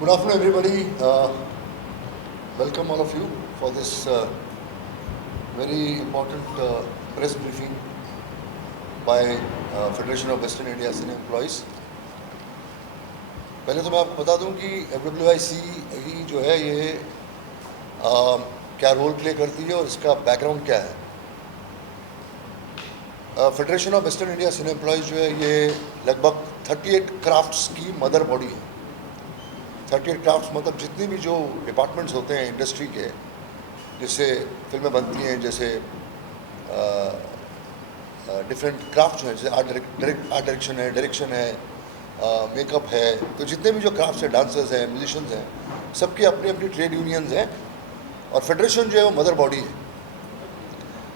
Good afternoon, everybody. Welcome all of you for this very important press briefing by Federation of Western India Cine Employees. पहले तो मैं आपको बता दूं कि FWIC ही जो है ये क्या रोल प्ले करती है और इसका बैकग्राउंड क्या है. Federation of western India cine employees जो है ये लगभग 38 क्राफ्ट्स की मदर बॉडी है. 38 क्राफ्ट्स मतलब जितनी भी जो डिपार्टमेंट्स होते हैं इंडस्ट्री के, जिससे फिल्में बनती हैं, जैसे डिफरेंट क्राफ्ट्स हैं, जैसे आर्ट डायरेक्शन है, मेकअप है, तो जितने भी जो क्राफ्ट्स हैं, डांसर्स हैं, म्यूजिशियंस हैं, सबकी अपनी अपनी ट्रेड यूनियंस हैं और फेडरेशन जो है वो मदर बॉडी है.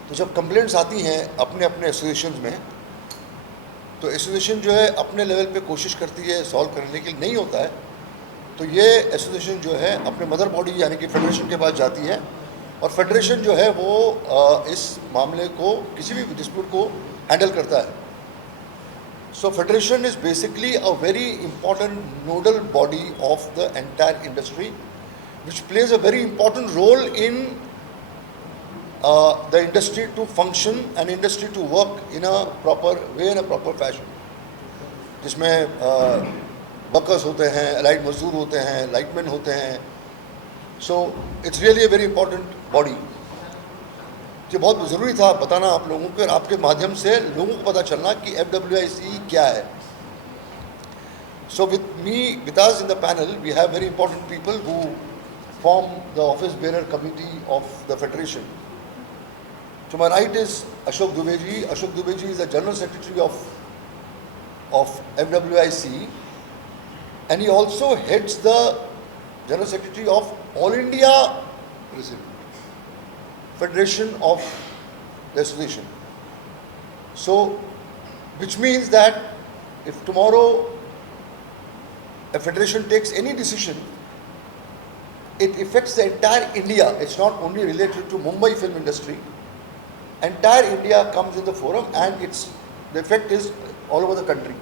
तो जब कंप्लेंट्स आती हैं अपने अपने एसोसिएशंस में, तो एसोसिएशन जो है अपने लेवल पे कोशिश करती है सॉल्व करने के लिए. नहीं होता है तो ये एसोसिएशन जो है अपने मदर बॉडी यानी कि फेडरेशन के पास जाती है और फेडरेशन जो है वो इस मामले को, किसी भी डिस्प्यूट को हैंडल करता है. So federation is basically a very important nodal body of the entire industry which plays a very important role in the industry to function and industry to work in a proper way, in a proper fashion. जिसमें workers होते हैं, allied मजदूर होते हैं, lightman होते हैं. So it's really a very important body. ये बहुत ज़रूरी था बताना आप लोगों को और आपके माध्यम से लोगों को पता चलना कि FWIC क्या है. So with us in the panel, we have very important people who form the office bearer committee of the federation. To my right is Ashok Dubey ji. Ashok Dubey ji is the general secretary of FWIC, and he also heads the general secretary of All India Federation of the association. So, which means that if tomorrow a federation takes any decision, it affects the entire India. It's not only related to Mumbai film industry. Entire India comes in the forum, and the effect is all over the country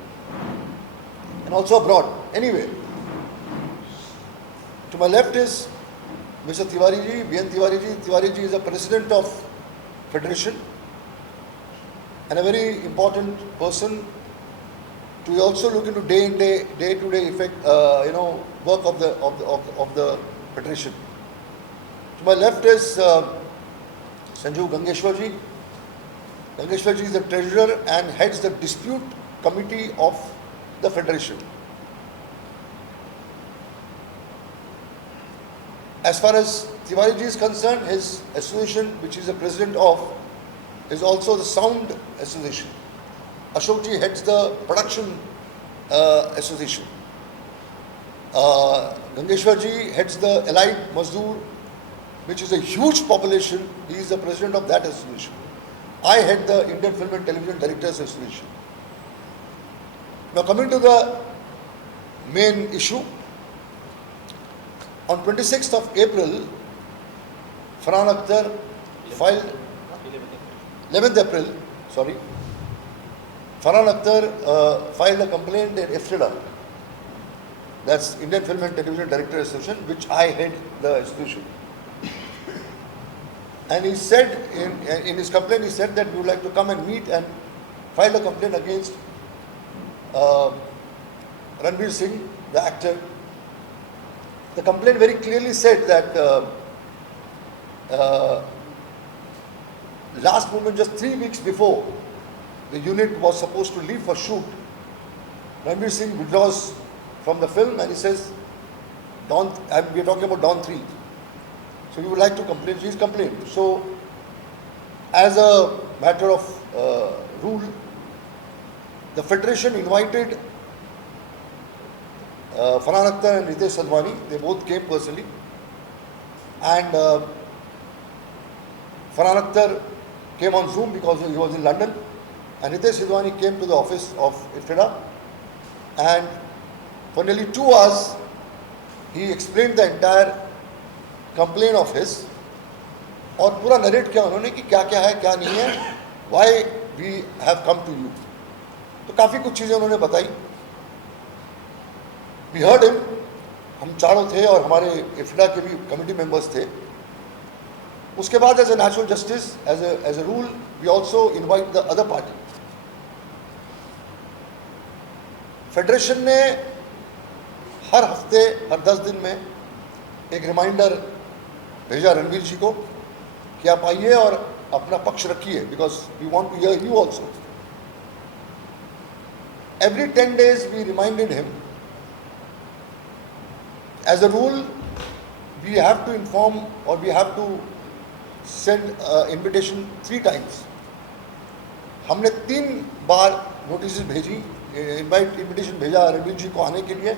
and also abroad. Anyway, to my left is Mr. Tiwari ji, BN Tiwari ji. Tiwari ji is the president of federation and a very important person to also look into day-to-day effect, work of the federation. To my left is Sanju Gangeshwar ji. Gangeshwar ji is the treasurer and heads the dispute committee of the federation. As far as Tiwari ji is concerned, his association, which he is the president of, is also the Sound Association. Ashok ji heads the production association. Gangeshwar ji heads the Allied Mazdoor, which is a huge population. He is the president of that association. I head the Indian Film and Television Directors Association. Now coming to the main issue, on 26th of April, Farhan Akhtar filed 11th April, sorry. Farhan Akhtar filed a complaint at IFTDA, that's Indian Film and Television Directors Association, which I head the association. And he said, in his complaint, he said that we would like to come and meet and file a complaint against Ranveer Singh, the actor. The complaint very clearly said that last moment, just 3 weeks before the unit was supposed to leave for shoot, Ranveer Singh withdraws from the film and he says, we are talking about Dawn 3. So we would like to complain. He's complained. So as a matter of rule, the federation invited Farhan Akhtar and Ritesh Sadhwani. They both came personally. And Farhan Akhtar came on Zoom because he was in London. And Ritesh Sadhwani came to the office of IFTDA. And for nearly 2 hours, he explained the entire complaint of his. और पूरा narrate किया उन्होंने कि क्या क्या है, क्या नहीं है, why we have come to you. तो काफ़ी कुछ चीज़ें उन्होंने बताई. We heard him. हम चारों थे और हमारे इफ्डा के भी कमेटी मेंबर्स थे। उसके बाद as a natural justice, as a rule, we also invite the other party. Federation ने हर हफ्ते, हर 10 दिन में एक रिमाइंडर भेजा रणवीर जी को कि आप आइए और अपना पक्ष रखिए, because we want to hear you also. Every 10 days we reminded him. As a rule, we have to inform or we have to send invitation 3 times. हमने 3 बार नोटिस भेजी, इन्विटेशन भेजा रणवीर जी को आने के लिए,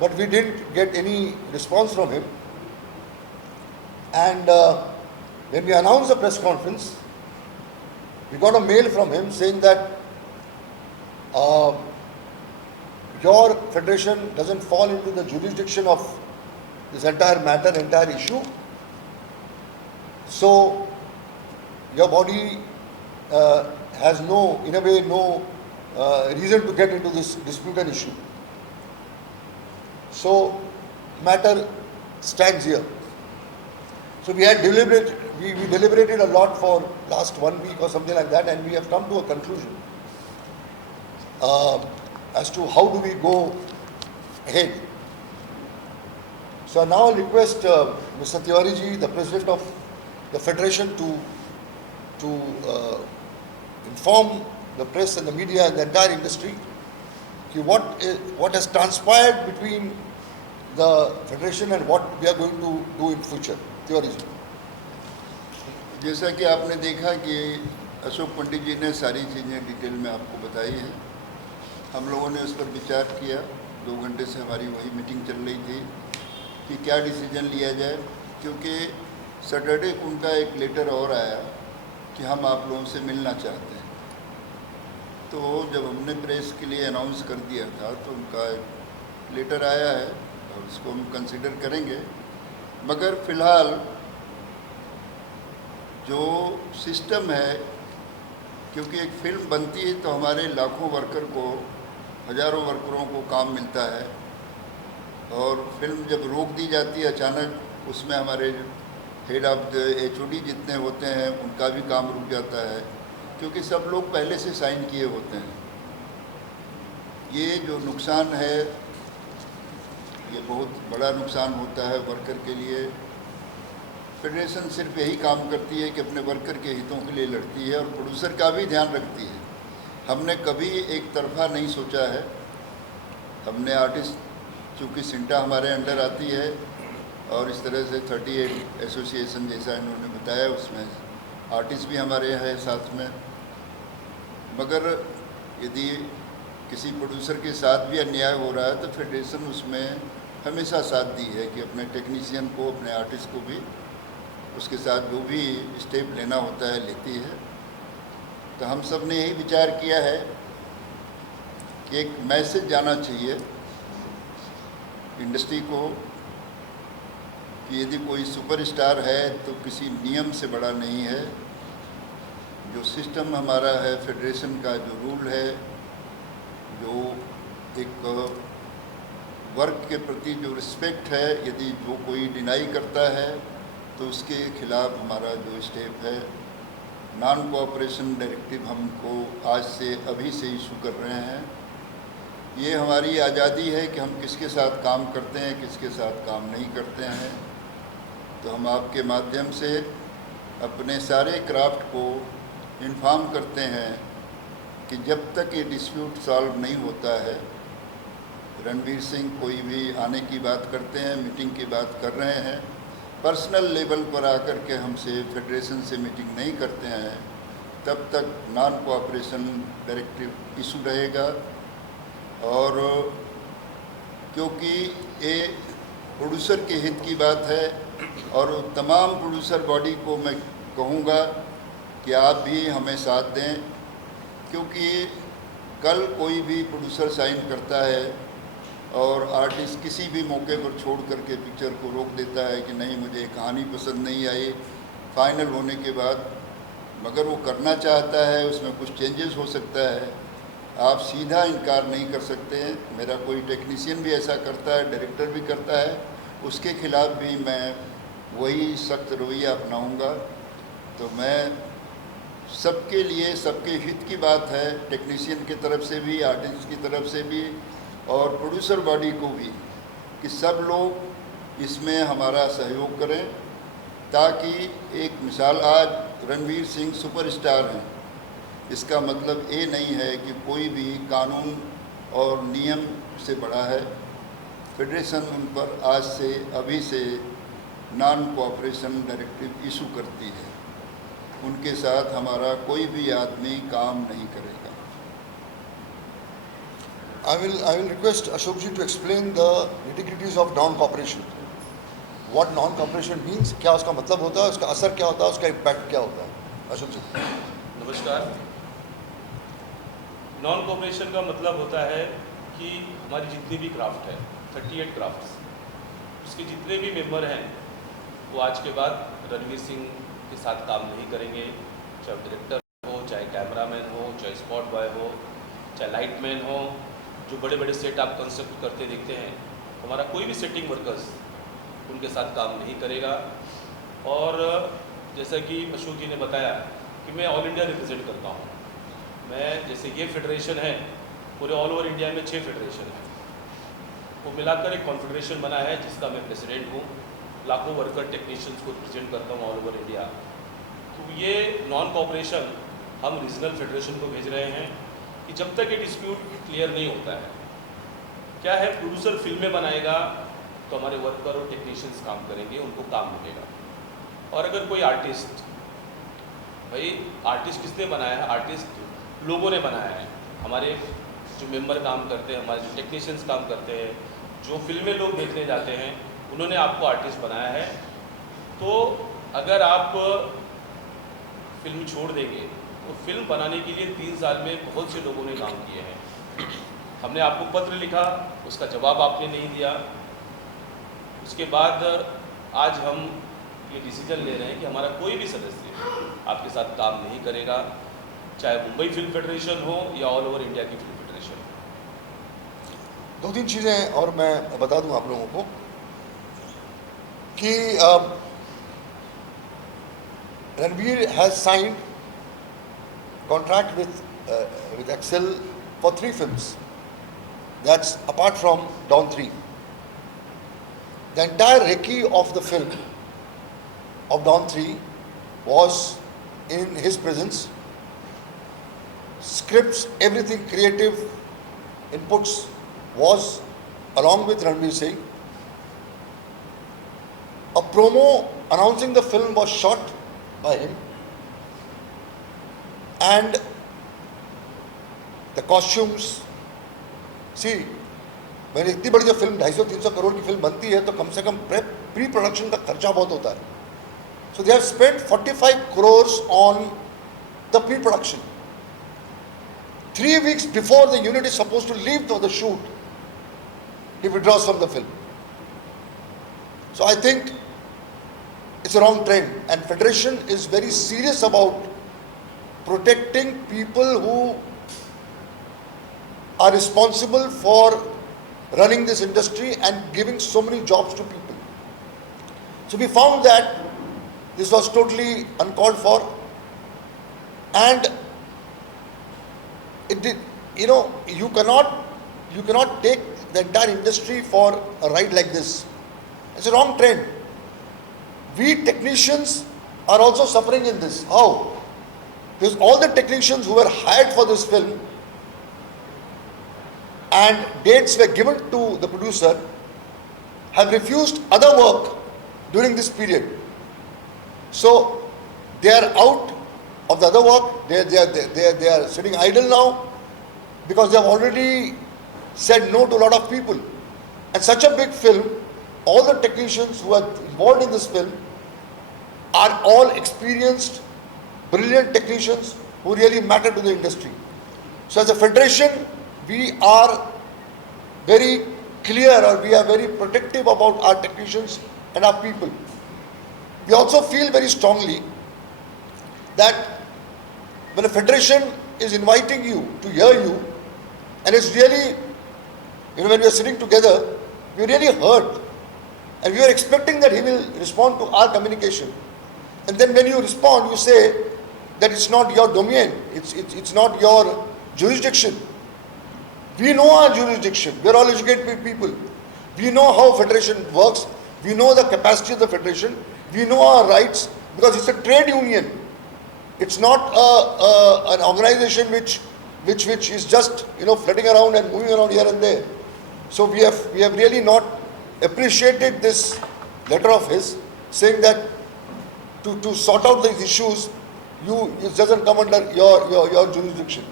but we didn't get any response from him. And when we announced the press conference, we got a mail from him saying that your federation doesn't fall into the jurisdiction of this entire matter, entire issue. So your body has no, in a way, no reason to get into this disputed issue. So matter stands here. So we had we deliberated a lot for last 1 week or something like that, and we have come to a conclusion as to how do we go ahead. So now I request Mr. Tiwari ji, the President of the Federation, to inform the press and the media and the entire industry what has transpired between the Federation and what we are going to do in future. Tiwari ji. जैसा कि आपने देखा कि अशोक पंडित जी ने सारी चीज़ें detail में आपको बताई हैं। हम लोगों ने उस पर विचार किया। 2 घंटे से हमारी वही मीटिंग चल रही थी कि क्या डिसीजन लिया जाए, क्योंकि सैटरडे को उनका एक लेटर और आया कि हम आप लोगों से मिलना चाहते हैं। तो जब हमने प्रेस के लिए अनाउंस कर दिया था तो उनका एक लेटर आया है और उसको हम कंसिडर करेंगे। मगर फ़िलहाल जो सिस्टम है, क्योंकि एक फ़िल्म बनती है तो हमारे लाखों वर्कर को, हज़ारों वर्करों को काम मिलता है, और फिल्म जब रोक दी जाती है अचानक, उसमें हमारे हेड ऑफ द HOD जितने होते हैं उनका भी काम रुक जाता है, क्योंकि सब लोग पहले से साइन किए होते हैं। ये जो नुकसान है, ये बहुत बड़ा नुकसान होता है वर्कर के लिए। फेडरेशन सिर्फ यही काम करती है कि अपने वर्कर के हितों के लिए लड़ती है और प्रोड्यूसर का भी ध्यान रखती है। हमने कभी एक तरफा नहीं सोचा है। हमने आर्टिस्ट, चूँकि सिंटा हमारे अंडर आती है और इस तरह से 38 एसोसिएशन जैसा इन्होंने बताया, उसमें आर्टिस्ट भी हमारे हैं साथ में। मगर यदि किसी प्रोड्यूसर के साथ भी अन्याय हो रहा है तो फेडरेशन उसमें हमेशा साथ दी है कि अपने टेक्नीशियन को, अपने आर्टिस्ट को भी उसके साथ जो भी स्टेप लेना होता है लेती है। तो हम सब ने यही विचार किया है कि एक मैसेज जाना चाहिए इंडस्ट्री को कि यदि कोई सुपरस्टार है तो किसी नियम से बड़ा नहीं है। जो सिस्टम हमारा है, फेडरेशन का जो रूल है, जो एक वर्क के प्रति जो रिस्पेक्ट है, यदि जो कोई डिनाई करता है तो उसके खिलाफ हमारा जो स्टेप है, नॉन कोऑपरेशन डायरेक्टिव हमको आज से अभी से इशू कर रहे हैं। ये हमारी आज़ादी है कि हम किसके साथ काम करते हैं, किसके साथ काम नहीं करते हैं। तो हम आपके माध्यम से अपने सारे क्राफ्ट को इन्फॉर्म करते हैं कि जब तक ये डिस्प्यूट सॉल्व नहीं होता है, रणवीर सिंह कोई भी आने की बात करते हैं, मीटिंग की बात कर रहे हैं, पर्सनल लेवल पर आकर के हमसे फेडरेशन से मीटिंग नहीं करते हैं, तब तक नॉन कोऑपरेशन डायरेक्टिव इशू रहेगा। और क्योंकि ये प्रोड्यूसर के हित की बात है और तमाम प्रोड्यूसर बॉडी को मैं कहूँगा कि आप भी हमें साथ दें, क्योंकि कल कोई भी प्रोड्यूसर साइन करता है और आर्टिस्ट किसी भी मौके पर छोड़ करके पिक्चर को रोक देता है कि नहीं मुझे कहानी पसंद नहीं आई फाइनल होने के बाद, मगर वो करना चाहता है, उसमें कुछ चेंजेस हो सकता है, आप सीधा इनकार नहीं कर सकते हैं। मेरा कोई टेक्नीशियन भी ऐसा करता है, डायरेक्टर भी करता है, उसके खिलाफ भी मैं वही सख्त रवैया अपनाऊंगा। तो मैं सबके लिए, सबके हित की बात है, टेक्नीशियन की तरफ से भी, आर्टिस्ट की तरफ से भी और प्रोड्यूसर बॉडी को भी, कि सब लोग इसमें हमारा सहयोग करें, ताकि एक मिसाल, आज रणवीर सिंह सुपरस्टार हैं, इसका मतलब ये नहीं है कि कोई भी कानून और नियम से बड़ा है। फेडरेशन उन पर आज से, अभी से नॉन कोऑपरेशन डायरेक्टिव इशू करती है। उनके साथ हमारा कोई भी आदमी काम नहीं करेगा। I will request Ashok ji to explain the nitty-gritties of non-cooperation. What non-cooperation means, क्या उसका मतलब होता है, उसका असर क्या होता है, उसका इम्पैक्ट क्या होता है। अशोक जी। नमस्कार। नॉन कोऑपरेशन का मतलब होता है कि हमारी जितनी भी क्राफ्ट है, 38 क्राफ्ट्स, उसके जितने भी मेंबर हैं वो आज के बाद रणवीर सिंह के साथ काम नहीं करेंगे। चाहे डायरेक्टर हो, चाहे कैमरामैन हो, चाहे स्पॉट बॉय हो, चाहे लाइटमैन हो, जो बड़े बड़े सेट आप कंसेप्ट करते देखते हैं, हमारा कोई भी सेटिंग वर्कर्स उनके साथ काम नहीं करेगा। और जैसा कि अशोक जी ने बताया कि मैं ऑल इंडिया रिप्रेजेंट करता हूँ। मैं, जैसे ये फेडरेशन है, पूरे ऑल ओवर इंडिया में 6 फेडरेशन है, वो मिलाकर एक कॉन्फेडरेशन बना है जिसका मैं प्रेसिडेंट हूँ। लाखों वर्कर टेक्नीशियंस को रिप्रेजेंट करता हूँ ऑल ओवर इंडिया। तो ये नॉन कोऑपरेशन हम रीजनल फेडरेशन को भेज रहे हैं कि जब तक ये डिस्प्यूट क्लियर नहीं होता है, क्या है, प्रोड्यूसर फिल्में बनाएगा तो हमारे वर्कर और टेक्नीशियंस काम करेंगे, उनको काम मिलेगा। और अगर कोई आर्टिस्ट, भाई आर्टिस्ट किसने बनाया है? आर्टिस्ट लोगों ने बनाया है। हमारे जो मेंबर काम करते हैं, हमारे जो टेक्नीशियंस काम करते हैं, जो फिल्में लोग देखने जाते हैं, उन्होंने आपको आर्टिस्ट बनाया है। तो अगर आप फिल्म छोड़ देंगे तो फिल्म बनाने के लिए 3 साल में बहुत से लोगों ने काम किए हैं। हमने आपको पत्र लिखा, उसका जवाब आपने नहीं दिया। उसके बाद आज हम ये डिसीजन ले रहे हैं कि हमारा कोई भी सदस्य आपके साथ काम नहीं करेगा, चाहे मुंबई फिल्म फेडरेशन हो या ऑल ओवर इंडिया की फिल्म फेडरेशन हो। 2-3 चीज़ें और मैं बता दूं आप लोगों को कि Ranveer has signed contract with Excel for 3 films. That's apart from Dawn 3. The entire recce of the film of Dawn 3 was in his presence. Scripts, everything, creative inputs was along with Ranveer Singh. A promo announcing the film was shot by him, and the costumes, see, मैंने इतनी बड़ी जो film 250-300 crore की film बनती है तो कम से कम pre production का खर्चा बहुत होता है. So they have spent 45 crores on the pre-production. 3 weeks before the unit is supposed to leave for the shoot, he withdraws from the film. So I think it's a wrong trend, and Federation is very serious about protecting people who are responsible for running this industry and giving so many jobs to people. So we found that this was totally uncalled for, and it did, you cannot take the entire industry for a ride like this. It's a wrong trend. We technicians are also suffering in this. How? Because all the technicians who were hired for this film and dates were given to the producer have refused other work during this period. So they are out of the other work. They are sitting idle now because they have already said no to a lot of people. And such a big film, all the technicians who are involved in this film are all experienced, brilliant technicians who really matter to the industry. So as a federation, we are very clear, or we are very protective about our technicians and our people. We also feel very strongly that when a federation is inviting you to hear you, And it's really, when we are sitting together, we really hurt. And we are expecting that he will respond to our communication. And then when you respond, you say that it's not your domain, it's not your jurisdiction. We know our jurisdiction. We are all educated people. We know how federation works. We know the capacity of the federation. We know our rights because it's a trade union. It's not an organization which is just floating around and moving around here and there. So we have really not appreciated this letter of his saying that to sort out these issues, it doesn't come under your jurisdiction.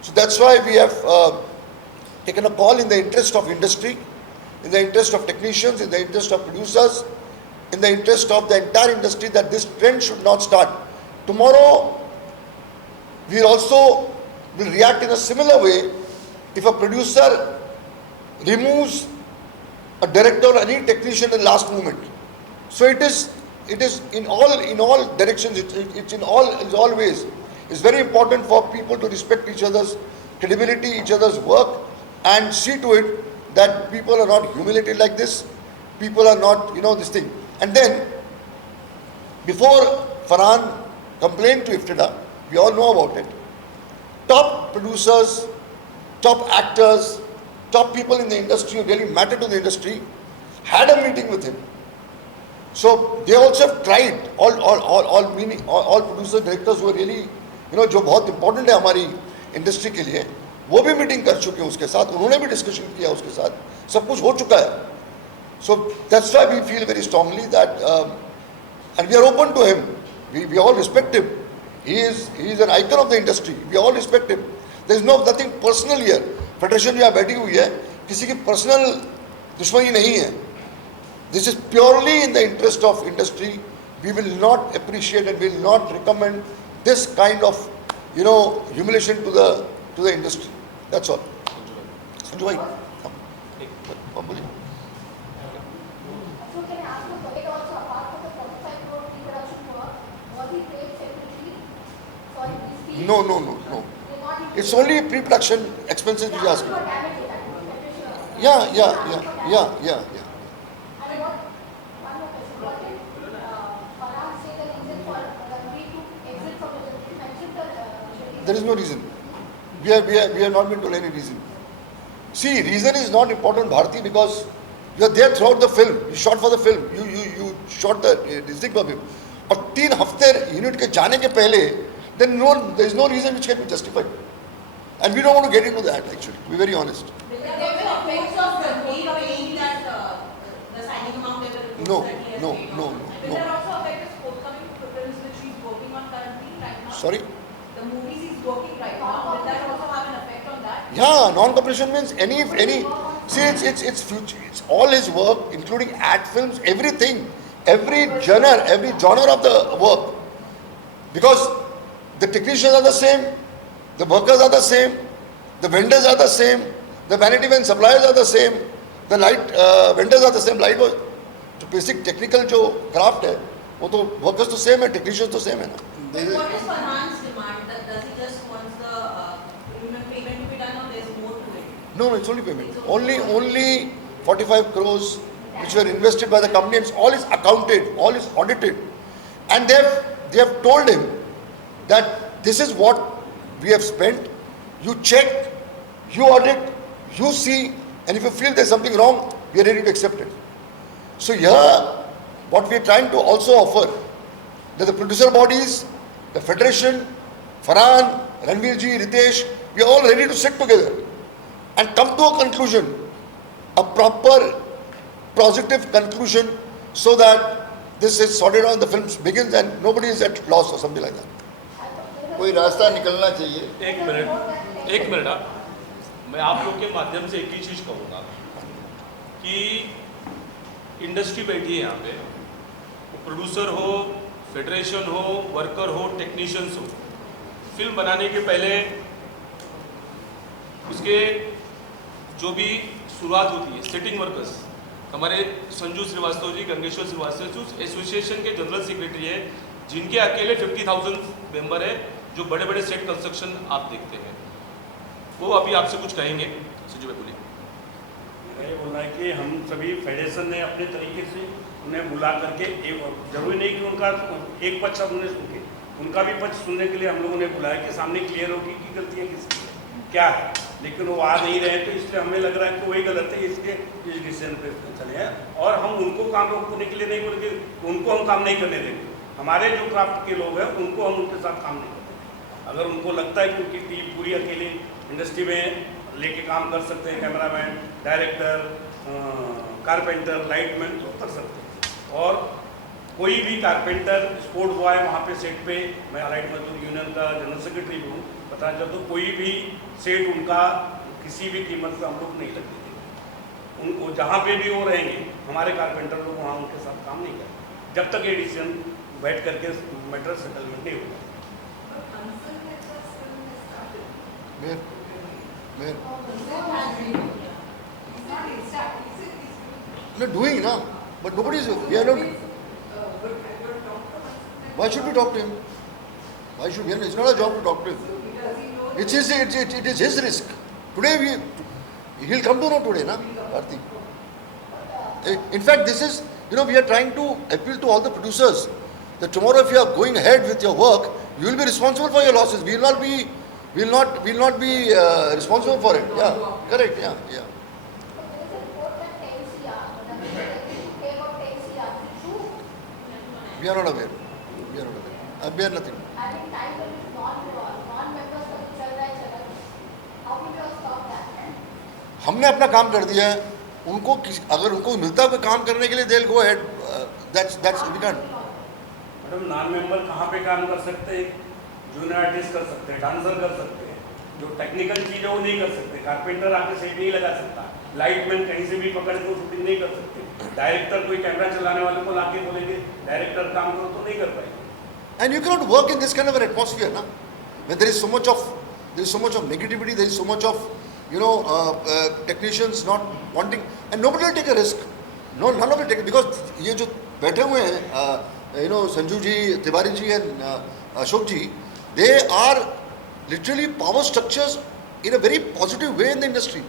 So that's why we have taken a call in the interest of industry, in the interest of technicians, in the interest of producers, in the interest of the entire industry, that this trend should not start. Tomorrow, we also will react in a similar way if a producer removes a director or any technician in the last moment. So it is in all directions. It's in all ways. It's very important for people to respect each other's credibility, each other's work, and see to it that people are not humiliated like this. People are not, this thing. And then, before Farhan complained to IFTDA, we all know about it, top producers, top actors, top people in the industry who really matter to the industry had a meeting with him. So they also have tried, all producer directors who are really, जो बहुत important है हमारी industry के लिए, वो भी meeting कर चुके हैं उसके साथ, उन्होंने भी discussion किया उसके साथ, सब कुछ हो चुका है. So that's why we feel very strongly that, and we are open to him. We all respect him. He is an icon of the industry. We all respect him. There is nothing personal here. Federation यहाँ बैठी हुई है, किसी की personal दुश्मनी नहीं है. This is purely in the interest of industry. We will not appreciate and will not recommend this kind of, humiliation to the industry. That's all. Sanju bhai, बोलिए. So can I ask you, Bahir also apart from the 45 crore pre-production work, was he paid separately for these fees? No. They're not included. It's only pre-production expenses which are asking. For damage, that Yeah. And one more question. What did Farhan say the reason for Ranveer to exit from the jury? You mentioned the There is no reason. We have not been told any reason. See, reason is not important, Bharati, because you are there throughout the film. You shot for the film. You shot the district of him. और 3 हफ्ते unit के जाने के पहले, then there is no reason which can be justified. And we don't want to get into that actually, to be very honest. Will there be effects of Ranveer paying that the signing amount they were No. that he has No. paid on? No. Will there also affect his forthcoming films which he's working on currently right now? Sorry? The movies he's working right now, will that also have an effect on that? Yeah, non-competition means any. See, it's future. It's all his work, including ad films, everything, every genre of the work. Because the technicians are the same, the workers are the same, the vendors are the same, the vanity van suppliers are the same, the light vendors are the same. Light was तो basic technical जो craft है, वो तो workers तो same है, technicians तो same है ना. But what is Farhan's demand? Does he just wants the payment to be done, or there's more to it? No, it's only payment. Only 45 crores which were invested by the company, and all is accounted, all is audited. And they have told him that this is what we have spent. You check, you audit, you see, and if you feel there's something wrong, we are ready to accept it. So here, what we are trying to also offer, that the producer bodies, the federation, Farhan, Ranveer ji, Ritesh, we are all ready to sit together and come to a conclusion, a proper, positive conclusion, so that this is sorted out, the film begins and nobody is at loss or something like that. कोई रास्ता निकलना चाहिए. एक minute आप, मैं आप लोग के माध्यम से एक ही चीज़ कहूँगा कि इंडस्ट्री बैठी है यहाँ पे, प्रोड्यूसर हो, फेडरेशन हो, वर्कर हो, टेक्नीशियंस हो, फिल्म बनाने के पहले उसके जो भी शुरुआत होती है, सेटिंग वर्कर्स, हमारे संजू श्रीवास्तव जी, गंगेश्वर श्रीवास्तव जी एसोसिएशन के जनरल सेक्रेटरी है, जिनके अकेले 50,000 मेंबर है, जो बड़े बड़े सेट कंस्ट्रक्शन आप देखते हैं. वो अभी आपसे कुछ कहेंगे। संजू भाई बोलिए। मेरा ये बोलना है कि हम सभी फेडरेशन ने अपने तरीके से उन्हें बुला करके, जरूरी नहीं कि उनका एक पक्ष हमने सुन के, उनका भी पक्ष सुनने के लिए हम लोगों ने बुलाया कि सामने क्लियर हो कि गलतियाँ किसकी है, क्या है, लेकिन वो आ नहीं रहे, तो इसलिए हमें लग रहा है कि वही गलत है, इसलिए इस डिसीजन पे चले हैं। और हम उनको काम रोकने के लिए नहीं बोलेंगे, उनको हम काम नहीं करने देंगे। हमारे जो क्राफ्ट के लोग हैं उनको हम उनके साथ काम नहीं करते। अगर उनको लगता है कि उनकी टीम पूरी अकेली इंडस्ट्री में लेके काम कर सकते हैं, कैमरामैन, डायरेक्टर, कारपेंटर, लाइटमैन, तो कर सकते हैं। और कोई भी कारपेंटर, स्पोर्ट बॉय वहाँ पे सेट पे, मैं अलाइड मजदूर यूनियन का जनरल सेक्रेटरी हूँ, पता चल तो कोई भी सेट उनका किसी भी कीमत पे हम लोग नहीं लगते थे। उनको जहाँ पे भी वो रहेंगे, हमारे कारपेंटर लोग वहाँ उनके साथ काम नहीं करेंगे जब तक ये डिसीजन बैठ करके मैटर सेटलमेंट नहीं होगा। Not doing now, but nobody is. We are not. Why should we talk to him? Why should we? It's not a job to talk to him. It is his risk. Today he'll come to know today, na, Karthik. In fact, this is, we are trying to appeal to all the producers that tomorrow if you are going ahead with your work, you will be responsible for your losses. We will not be responsible for it. Yeah, correct. Yeah. But there is a report that 10 CR, that is likely to pay about 10 CR. Is it true? We are not aware. We are nothing. Having time limit non-members का तो चल रहा है. How will you stop that? हमने अपना काम कर दिया है. उनको अगर उनको मिलता है कोई काम करने के लिए, they'll go ahead. That's we can't. Madam, non member कहाँ पे काम कर सकते हैं? जूनियर आर्टिस्ट कर सकते हैं, डांसर कर सकते हैं, जो टेक्निकल चीज़ है वो नहीं कर सकते। कारपेंटर आके सेट नहीं लगा सकता, लाइटमैन कहीं से भी पकड़ के शूटिंग नहीं कर सकते, डायरेक्टर कोई कैमरा चलाने वाले को लाके बोलेंगे डायरेक्टर काम करो तो नहीं कर पाएंगे। And you cannot work in this kind of an atmosphere, na? When there is so much of negativity, there is so much of technicians not wanting, and nobody will take a risk. No, none of it take it, because ये जो बैठे हुए हैं, संजू जी, Tiwari ji and Ashok ji, they are literally power structures in a very positive way in the industry.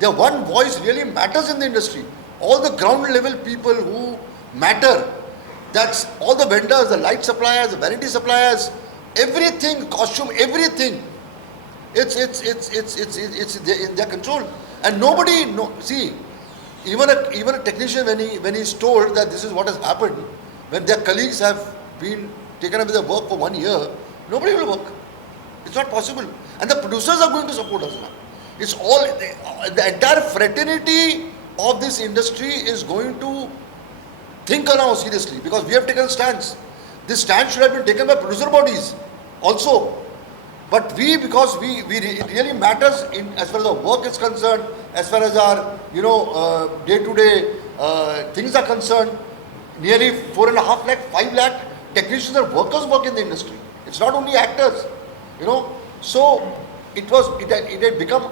Their one voice really matters in the industry. All the ground level people who matter, that's all the vendors, the light suppliers, the vanity suppliers, everything, costume, everything. It's in their control, and nobody see. Even a technician, when he's told that this is what has happened, when their colleagues have been taken up with their work for 1 year, nobody will work. It's not possible, and the producers are going to support us now. It's all the entire fraternity of this industry is going to think now seriously, because we have taken stands. This stand should have been taken by producer bodies also, but because it really matters as far as our work is concerned, as far as our day-to-day things are concerned. Nearly 4.5 lakh, 5 lakh technicians and workers work in the industry. It's not only actors, So it had become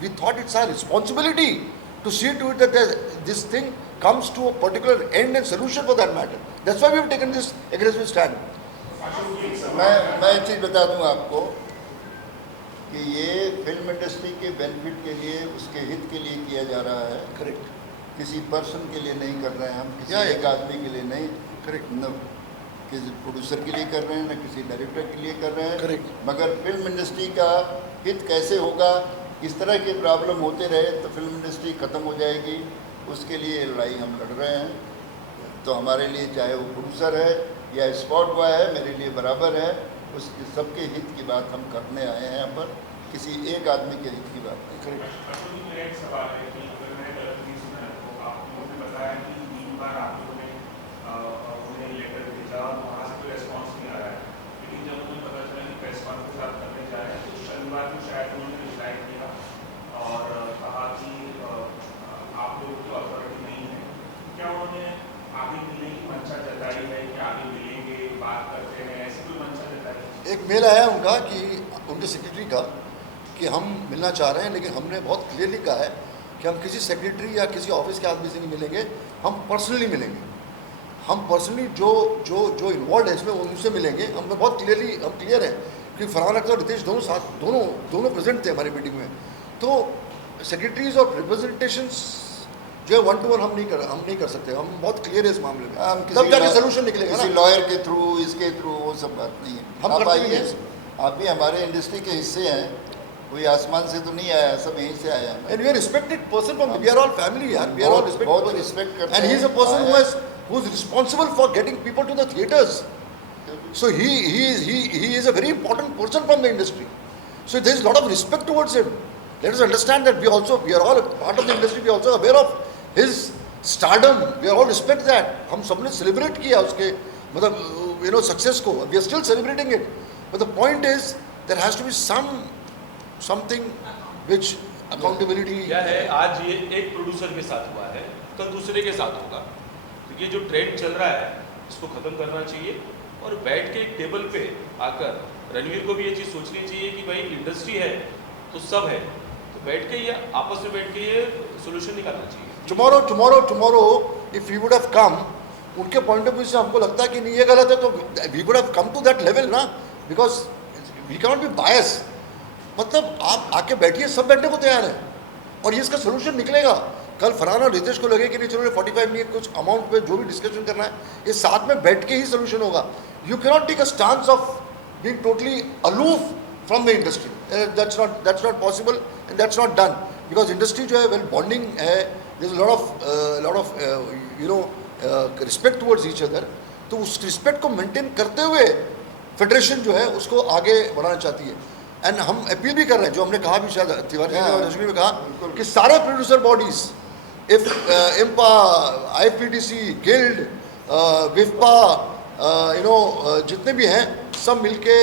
we thought it's our responsibility to see to it that this thing comes to a particular end and solution for that matter. That's why we have taken this aggressive stand. मैं एक चीज़ बता दूं आपको कि ये film industry के benefit के लिए, उसके हित के लिए किया जा रहा है। Correct. किसी पर्सन के लिए नहीं कर रहे हैं हम, किसी एक आदमी के लिए नहीं। Correct. न किसी प्रोड्यूसर के लिए कर रहे हैं, न किसी डायरेक्टर के लिए कर रहे हैं। Correct. मगर फिल्म इंडस्ट्री का हित कैसे होगा, इस तरह के प्रॉब्लम होते रहे तो फिल्म इंडस्ट्री ख़त्म हो जाएगी। उसके लिए लड़ाई हम लड़ रहे हैं। तो हमारे लिए चाहे वो प्रोड्यूसर है या स्पॉट बॉय है, मेरे लिए बराबर है। उसके सबके हित की बात हम करने आए हैं यहाँ पर, किसी एक आदमी के हित की बात नहीं। एक सवाल है कि अगर मैं गलत नहीं सुना है तो आप लोगों ने बताया कि 3 बार आप लोगों ने उन्हें लेटर भेजा और वहाँ से कोई रेस्पॉन्स नहीं आ रहा है, लेकिन जब उन्हें पता चला कि प्रेस कॉन्फ्रेंस आप करने जा रहे हैं तो शनिवार को शायद उन्होंने रिप्लाई किया और कहा कि आप लोगों की अथॉरिटी नहीं है। क्या उन्होंने आगे मिलने की मंशा जताई है कि आगे मिलेंगे, बात करते हैं, ऐसी कोई मंशा जताई है? एक मेल आया उनका कि उनके सेक्रेटरी का कि हम मिलना चाह रहे हैं, लेकिन हमने बहुत क्लियरली कहा है कि हम किसी सेक्रेटरी या किसी ऑफिस के आदमी से नहीं मिलेंगे, हम पर्सनली मिलेंगे। हम पर्सनली जो इन्वॉल्व है इसमें उनसे मिलेंगे। हम बहुत क्लियर हैं कि फरहान अख्तर रितेश दोनों प्रेजेंट थे हमारी मीटिंग में। तो सेक्रेटरीज और रिप्रेजेंटेशंस जो है 1-to-1 हम नहीं कर सकते, हम बहुत क्लियर है इस मामले में, हम तब जाके सोल्यूशन निकलेगा किसी ना। लॉयर के थ्रू, इसके थ्रू, वो सब बात नहीं है। हम आप करते भी आइए, हैं। आप भी हमारे इंडस्ट्री के हिस्से हैं, कोई आसमान से तो नहीं आया, सब यहीं से आया है। And we are respected person from, we are all family यार, we are all respected बहुत person. respect करते And he is a हैं। person who is responsible for getting people to the theatres. So he is a very important person from the industry. So there is a lot of respect towards him. Let us understand that we are all a part of the industry. We are also aware of his stardom. We are all respect that. हम सबने celebrate किया उसके मतलब success को. We are still celebrating it. But the point is there has to be something which accountability. क्या है, आज ये एक प्रोड्यूसर के साथ हुआ है, कल दूसरे के साथ होगा। तो ये जो ट्रेंड चल रहा है इसको ख़त्म करना चाहिए और बैठ के एक टेबल पे आकर रणवीर को भी ये चीज़ सोचनी चाहिए कि भाई इंडस्ट्री है तो सब है, तो बैठ के ये आपस में बैठ के ये सोल्यूशन निकालना चाहिए। Tomorrow, if he would have come, उनके पॉइंट ऑफ व्यू से हमको लगता है कि नहीं ये गलत है, तो we would have come to that level ना, because we cannot be biased. मतलब आप आके बैठिए, सब बैठने को तैयार है और ये इसका सोल्यूशन निकलेगा। कल फरहान और रितेश को लगे कि नहीं चलो 45 नहीं कुछ अमाउंट पे जो भी डिस्कशन करना है ये साथ में बैठ के ही सोल्यूशन होगा। You cannot take a stance of being totally aloof from the industry, that's not possible and that's not done, because industry जो है वेल बॉन्डिंग है, there is lot of respect towards each other. तो उस respect को maintain करते हुए federation जो है उसको आगे बढ़ाना चाहती है। एंड हम अपील भी कर रहे हैं, जो हमने कहा भी शायद तिवारी ने और रजनी ने कहा कि सारे प्रोड्यूसर बॉडीज इम्पा, IFPTC, गिल्ड, विफ्पा, जितने भी हैं सब मिलके,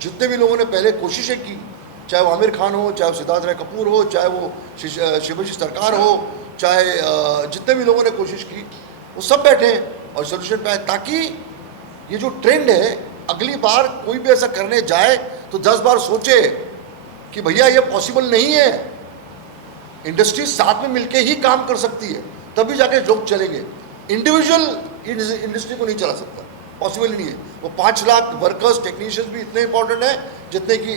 जितने भी लोगों ने पहले कोशिशें की, चाहे वो आमिर खान हो, चाहे वो सिद्धार्थ राय कपूर हो, चाहे वो शिवाजी सरकार हो, चाहे जितने भी लोगों ने कोशिश की, वो सब बैठे और सोल्यूशन पे आए, ताकि ये जो ट्रेंड है अगली बार कोई भी ऐसा करने जाए तो 10 बार सोचे कि भैया ये पॉसिबल नहीं है। इंडस्ट्री साथ में मिलके ही काम कर सकती है, तभी जाके लोग चलेंगे। इंडिविजुअल इंडस्ट्री को नहीं चला सकता, पॉसिबल ही नहीं है। वो 5 लाख वर्कर्स, टेक्नीशियंस भी इतने इंपॉर्टेंट हैं जितने कि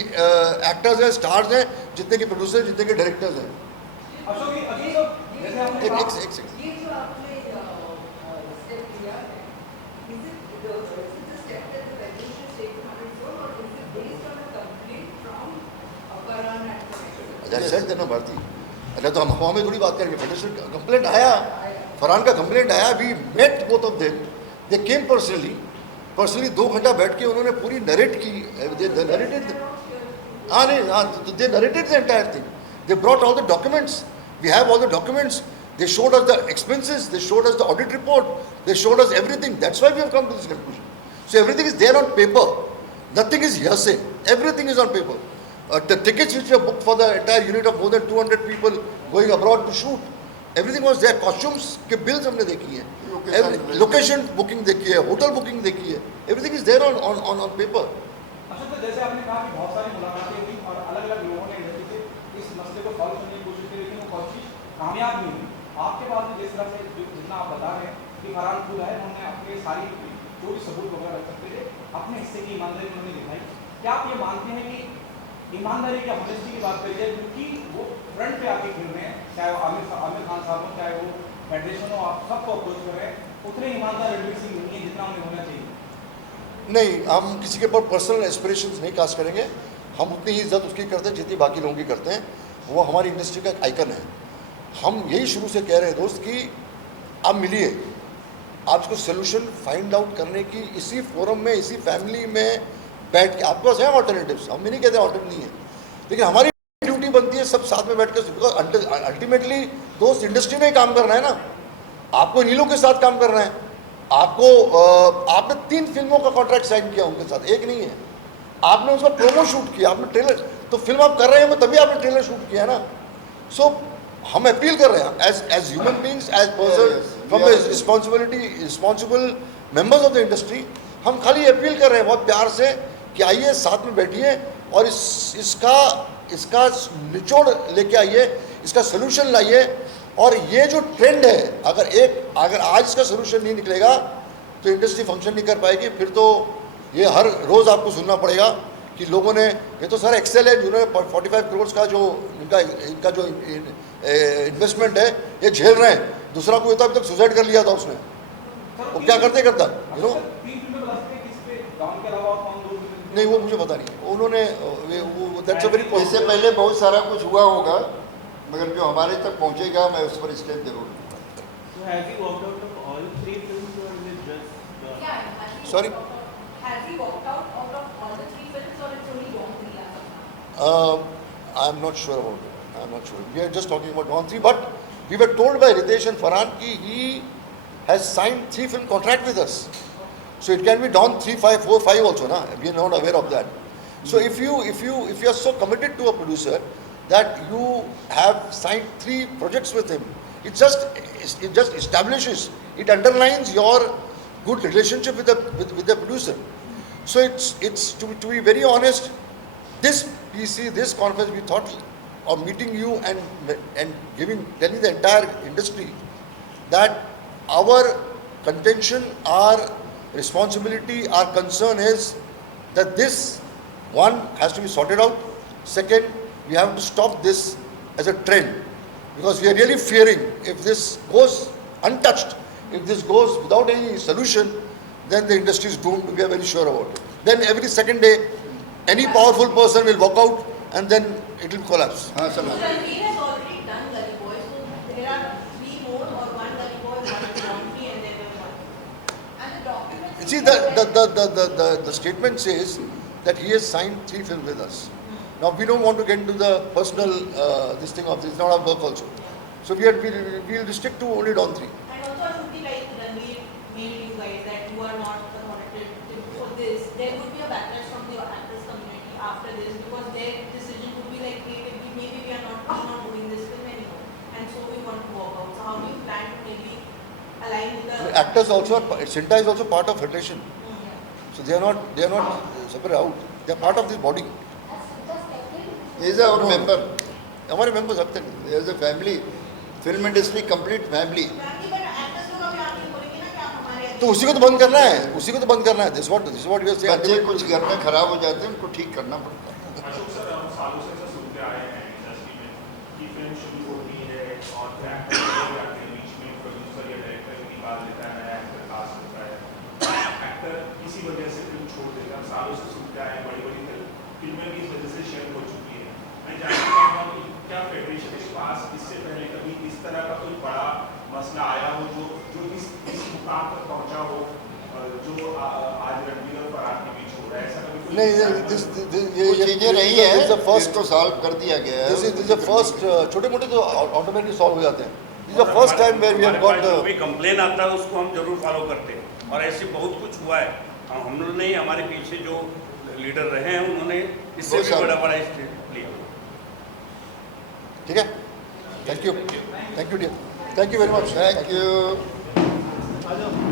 एक्टर्स हैं, स्टार्स हैं, जितने कि प्रोड्यूसर, जितने के डायरेक्टर्स हैं। ये जो आपने स्टेप लिया है, is it the step that the federation should take on its own, or is it based on a complaint from Karan and Commission? अच्छा सेट देना भारती, अच्छा तो हम हवा में थोड़ी बात करेंगे। फेडरेशन कंप्लेंट आया, फरहान का कंप्लेंट आया, we met both of them, they came personally 2 घंटा बैठ के उन्होंने पूरी नरेट की, they narrated they narrated the entire thing, they brought all the documents, we have all the documents, they showed us the expenses, they showed us the audit report, they showed us everything. That's why we have come to this conclusion. So everything is there on paper, nothing is hearsay, everything is on paper. The tickets which were booked for the entire unit of more than 200 people going abroad to shoot, everything was there. Costumes के bills हमने देखी हैं, location booking देखी है, hotel booking देखी है, everything is there on paper. अच्छा, तो जैसे आपने कहा कि बहुत सारी मुलाकातें हुई और अलग-अलग लोगों ने इंडस्ट्री से इस मसले को सॉल्व करने की कोशिश की, लेकिन वो कोशिश कामयाब नहीं हुई। आपके पास भी जिस तरह से जितना आप बता रहे हैं कि फरहान खुद है, उन्होंने अपने सारी जो भी सबूत वगैरह रख सकते थे, अपने हिस्से की ईमानदारी उन्होंने दिखाई। क्या आप ये मानते हैं कि ईमानदारी की ऑनेस्टी की बात करी जाए, क्योंकि वो फ्रंट पे आके खेल रहे हैं, चाहे वो आमिर खान साहब हो, चाहे वो फेडरेशन हो, आप सबको अप्रोच कर रहे हैं, उतने ईमानदार रणवीर सिंह नहीं है जितना उन्हें होना चाहिए? नहीं, हम किसी के ऊपर पर्सनल एस्पिरेशंस नहीं कास्ट करेंगे, हम उतनी ही इज्जत उसकी करते हैं जितनी बाकी लोगों की करते हैं। वो हमारी इंडस्ट्री का एक आइकन है। हम यही शुरू से कह रहे हैं दोस्त कि आप मिलिए, आप इसको सोल्यूशन फाइंड आउट करने की इसी फोरम में, इसी फैमिली में बैठ के, आपके पास है ऑल्टरनेटिव्स, हम भी नहीं कहते ऑल्टरनेटिव नहीं है, लेकिन हमारी ड्यूटी बनती है सब साथ में बैठ कर, बिकॉज अल्टीमेटली दोस्त इंडस्ट्री में ही काम करना है ना, आपको इन्हीं लोगों के साथ काम करना है। आपने 3 फिल्मों का कॉन्ट्रैक्ट साइन किया उनके साथ, एक नहीं है। आपने उसका प्रोमो शूट किया, आपने ट्रेलर, तो फिल्म आप कर रहे हैं तभी आपने ट्रेलर शूट किया ना। सो हम अपील कर रहे हैं as human beings, as person from the responsible members of the industry, हम खाली अपील कर रहे हैं बहुत प्यार से कि आइए साथ में बैठिए और इसका निचोड़ लेके आइए, इसका सोल्यूशन लाइए। और ये जो ट्रेंड है, अगर आज इसका सोल्यूशन नहीं निकलेगा तो इंडस्ट्री फंक्शन नहीं कर पाएगी। फिर तो ये हर रोज़ आपको सुनना पड़ेगा कि लोगों ने, ये तो सर एक्सेल है जिन्होंने 45 करोड़ का जो इनका जो इन्वेस्टमेंट है ये झेल रहे हैं, दूसरा कोई तो अभी तक सुसाइड कर लिया था उसने, वो क्या करते करता यू नो। नहीं वो मुझे पता नहीं, उन्होंने दैट्स अ वेरी इससे पहले बहुत सारा कुछ हुआ होगा, मगर जो हमारे तक पहुंचेगा मैं उस पर स्टेप जरूर लूँगा। Sorry? Has he walked out of all the 3 films or it's only Don 3 as of now? I'm not sure about it. I'm not sure. We are just talking about Don 3, but we were told by Ritesh and Farhan कि he has signed 3 film contract with us. So it can be Don 3, 5, 4, 5 also, na? We are not aware of that. So if you are so committed to a producer that you have signed 3 projects with him, it just establishes, it underlines your good relationship with the producer. So it's to be very honest, this PC, this conference, we thought of meeting you and telling the entire industry that our contention, our responsibility, our concern is that this one has to be sorted out. Second, we have to stop this as a trend, because we are really fearing if this goes untouched, if this goes without any solution, then the industry is doomed. We are very sure about it. Then every second day, any powerful person will walk out and then it will collapse. हाँ So सलाम। Ranveer has already done Gully Boy, so there are 3 more or 1 Gully Boy, 1 Don 3 and then 1. And the documents. See, the statement says that he has signed 3 films with us. Now, we don't want to get into the personal this thing of this. It's not our work also. So we'll restrict to only Don 3. And also Ashwati, like Ranveer made you guys that you are not authoritative for this. There would be a backlash from the actors community after this, because their decision would be like, hey, maybe we are not keen on doing this film anymore, and so we want to walk out. So how do you plan to maybe align with the Actors also, Cinta is also part of federation. So they are not separate out. They are part of this body. He is our member. हमारे members अब तक He is a family. Film industry complete family. Family, but actors लोग अभी आके बोलेंगे ना कि आप हमारे तो उसी को तो बंद करना है, उसी को तो बंद करना है. This is what we are saying. बच्चे कुछ घर में खराब हो जाते हैं, उनको ठीक करना पड़ता है। अशोक सर, हम सालों से ऐसा सुनते आए हैं इंडस्ट्री में कि फिल्म शुरू होती है और फिर एक्टर के बीच में प्रोड्यूसर या डायरेक्टर निकाल देता है, नया एक्टर कास्ट होता है, एक्टर किसी वजह से फिल्म छोड़ देता है। हम सालों से सुनते आए हैं, बड़ी बड़ी फिल्में भी इस वजह से शेयर हो चुकी है। मैं जानना चाहता हूँ कि क्या फेडरेशन के पास इससे पहले कभी इस तरह का कोई बड़ा मसला आया हो जो इस मुकाम तक पहुँचा हो, जो आज रणवीर और फरहान के बीच हो रहा है? ऐसा कभी नहीं, वो चीजें रही हैं, फर्स्ट इसको सॉल्व कर दिया गया है। दिस इज द फर्स्ट छोटे मोटे तो ऑटोमेटिकली सॉल्व हो जाते हैं. This is the first time where we have got जो भी कंप्लेन आता है उसको हम जरूर फॉलो करते हैं, और ऐसे बहुत कुछ हुआ है। हम लोग नहीं, हमारे पीछे जो लीडर रहे हैं उन्होंने इससे भी बड़ा स्टेप लिया. ठीक है. Thank you dear. Thank you very much. Thank you.